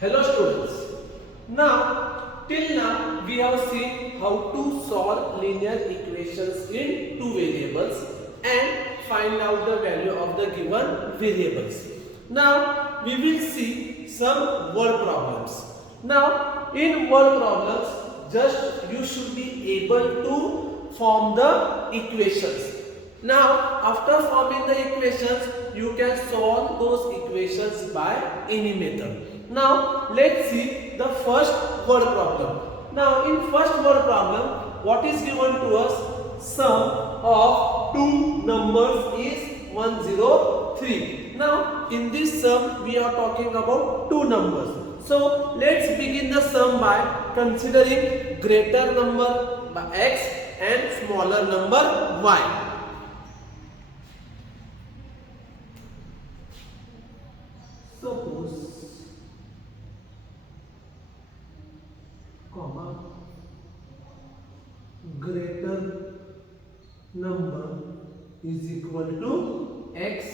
Hello students. Till now we have seen how to solve linear equations in two variables and find out the value of the given variables. Now we will see some word problems. Now in word problems, just you should be able to form the equations. Now after forming the equations, you can solve those equations by any method. Now let's see the first word problem. Now in first word problem, what is given to us? Sum of two numbers is 103. Now in this sum we are talking about two numbers. So let's begin the sum by considering greater number by x and smaller number y. Suppose greater number is equal to x,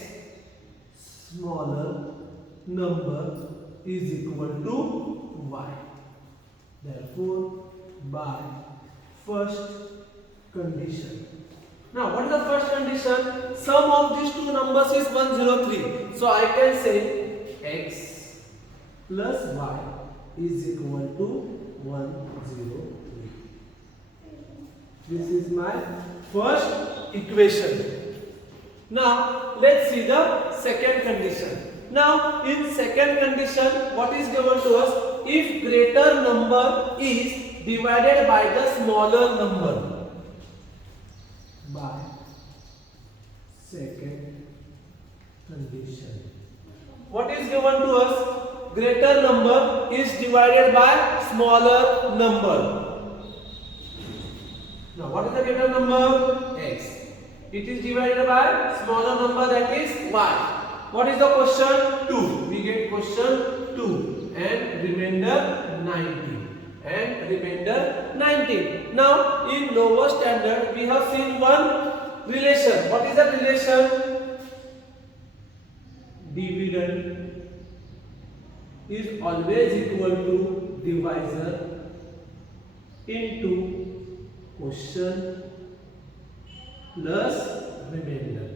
smaller number is equal to y. Therefore, by first condition. Now, what is the first condition? Sum of these two numbers is 103. So, I can say x plus y is equal to 103. This is my first equation. Now, let's see the second condition. Now, in second condition, what is given to us? If greater number is divided by the smaller number. By second condition. What is given to us? Greater number is divided by smaller number. Now what is the greater number? X. It is divided by smaller number, that is y. What is the question? 2. We get question 2 and remainder 19. And remainder 19. Now in lower standard we have seen one relation. What is the relation? Dividend is always equal to divisor into quotient plus remainder.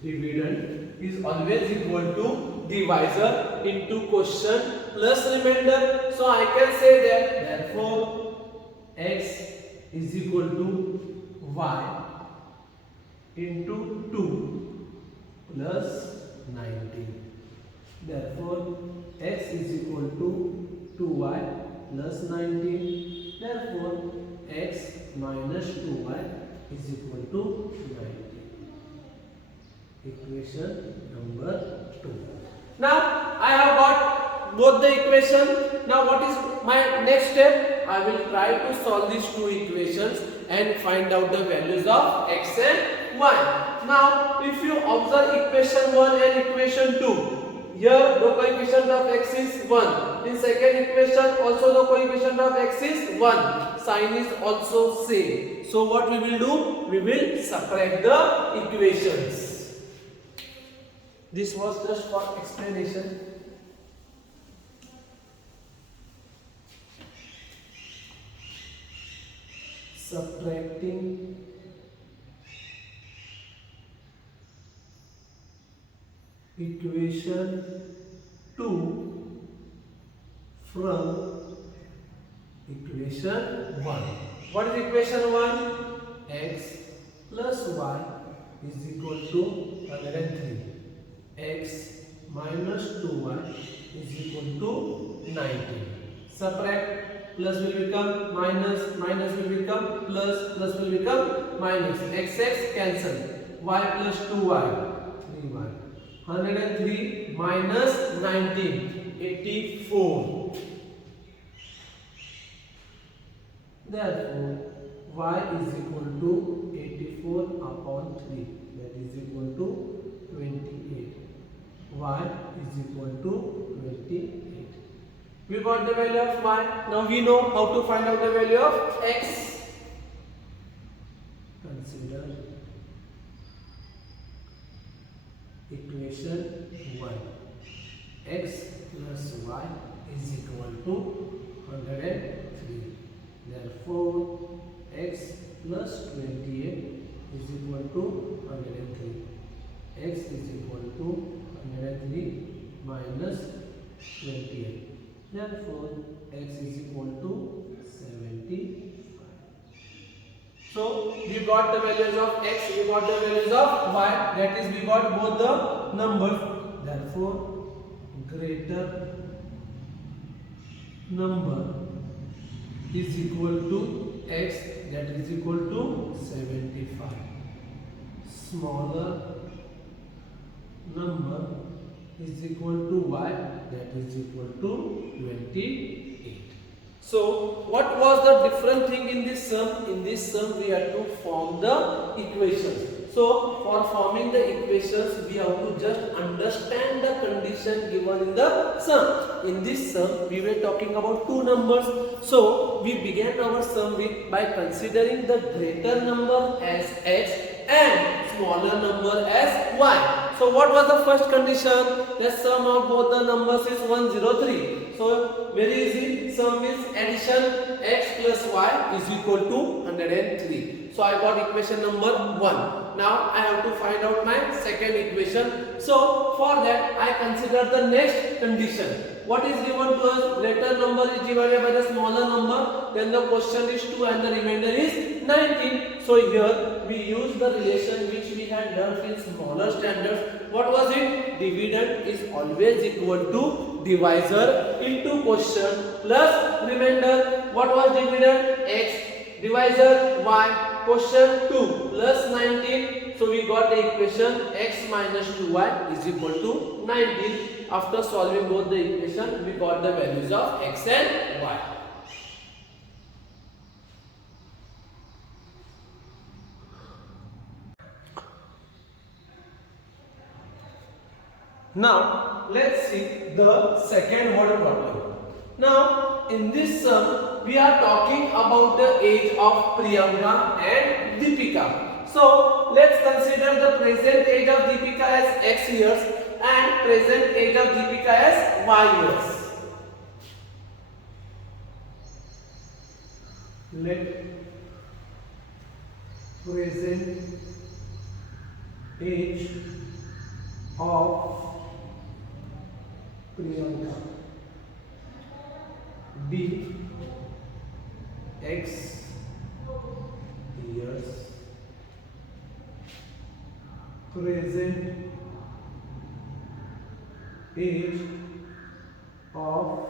Dividend is always equal to divisor into quotient plus remainder. So I can say that therefore x is equal to y into 2 plus 19. Therefore x is equal to 2y plus 19. Therefore x minus 2y is equal to 19. Equation number 2. Now I have got both the equation. Now what is my next step? I will try to solve these two equations and find out the values of x and y. Now if you observe equation 1 and equation 2, here the coefficient of x is 1. In second equation also the coefficient of x is 1. Sign is also same. So what we will do? We will subtract the equations. This was just for explanation. Subtracting equation 2 from equation 1. What is equation 1? X plus y is equal to 103. X minus 2y is equal to 90. Subtract, plus will become minus, minus will become plus, plus will become minus. X cancel. Y plus 2y, 3y. 103 minus 19, 84. Therefore, y is equal to 84 upon 3. That is equal to 28. Y is equal to 28. We got the value of y. Now we know how to find out the value of x. Consider equation 1. X plus y is equal to 103. Therefore, x plus 28 is equal to 103. X is equal to 103 minus 28. Therefore, x is equal to 75. So we got the values of x, we got the values of y, that is we got both the numbers. Therefore, greater number is equal to x, that is equal to 75. Smaller number is equal to y, that is equal to 28. So what was the different thing in this sum? In this sum we have to form the equations. So for forming the equations we have to just understand the condition given in the sum. In this sum we were talking about two numbers. So we began our sum with by considering the greater number as x and smaller number as y. So what was the first condition? The sum of both the numbers is 103. So very easy, sum is addition x plus y is equal to 103. So I got equation number 1. Now I have to find out my second equation. So for that I consider the next condition. What is given to us? Greater number is divided by the smaller number. Then the question is 2 and the remainder is 19. So here we use the relation which we had learned in smaller standards. What was it? Dividend is always equal to divisor into quotient plus remainder. What was dividend? X, divisor y, quotient 2 plus 19. So we got the equation x minus 2y is equal to 19. After solving both the equation, we got the values of x and y. Now let's see the second word problem. Now in this sum we are talking about the age of Priyanka and Deepika. So let's consider the present age of Deepika as x years and present age of Deepika as y years. Let present age of Priyanka be x years. Present age of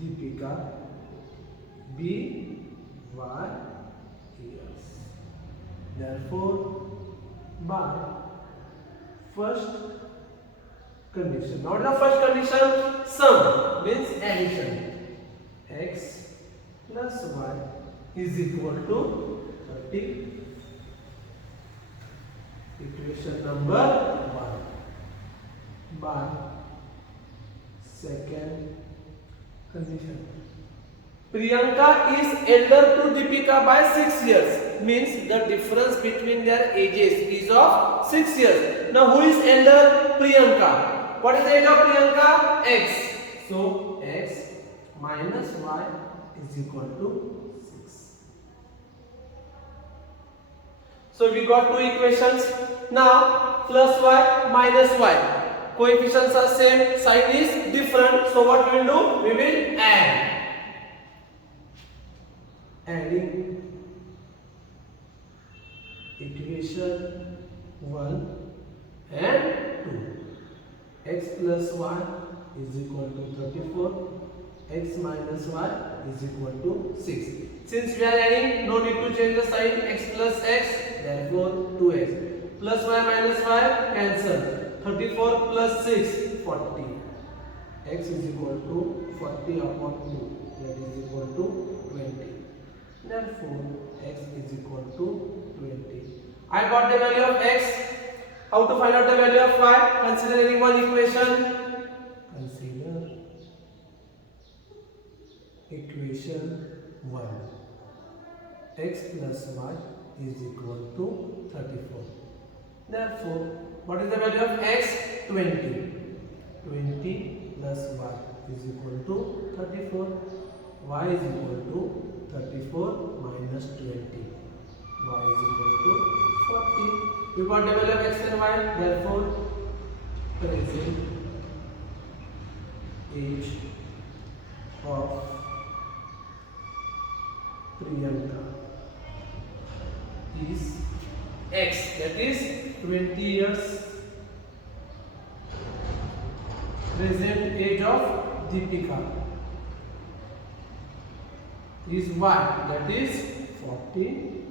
Deepika be y years. Therefore, by first condition, not the first condition, sum means addition, x plus y is equal to 30. Equation number 1. By second condition, Priyanka is elder to Deepika by 6 years, means the difference between their ages is of 6 years. Now who is elder? Priyanka. What is the age of Priyanka? X. So x minus y is equal to 6. So we got two equations. Now plus y minus y. Coefficients are same, sign is different. So what we will do? We will add. Adding equation 1 and 2. X plus y is equal to 34. X minus y is equal to 6. Since we are adding, no need to change the sign. X plus x, therefore 2x. Plus y minus y, cancel. 34 plus 6, 40. X is equal to 40 upon 2. That is equal to 20. Therefore, x is equal to 20. I got the value of x. How to find out the value of y? Consider any one equation. Consider equation 1. X plus y is equal to 34. Therefore, what is the value of x? 20. 20 plus y is equal to 34. Y is equal to 34 minus 20. Y is equal to 40. We got the value of x and y. Therefore, present age of Priyanka is x, that is 20 years. Present age of Deepika is y, that is 40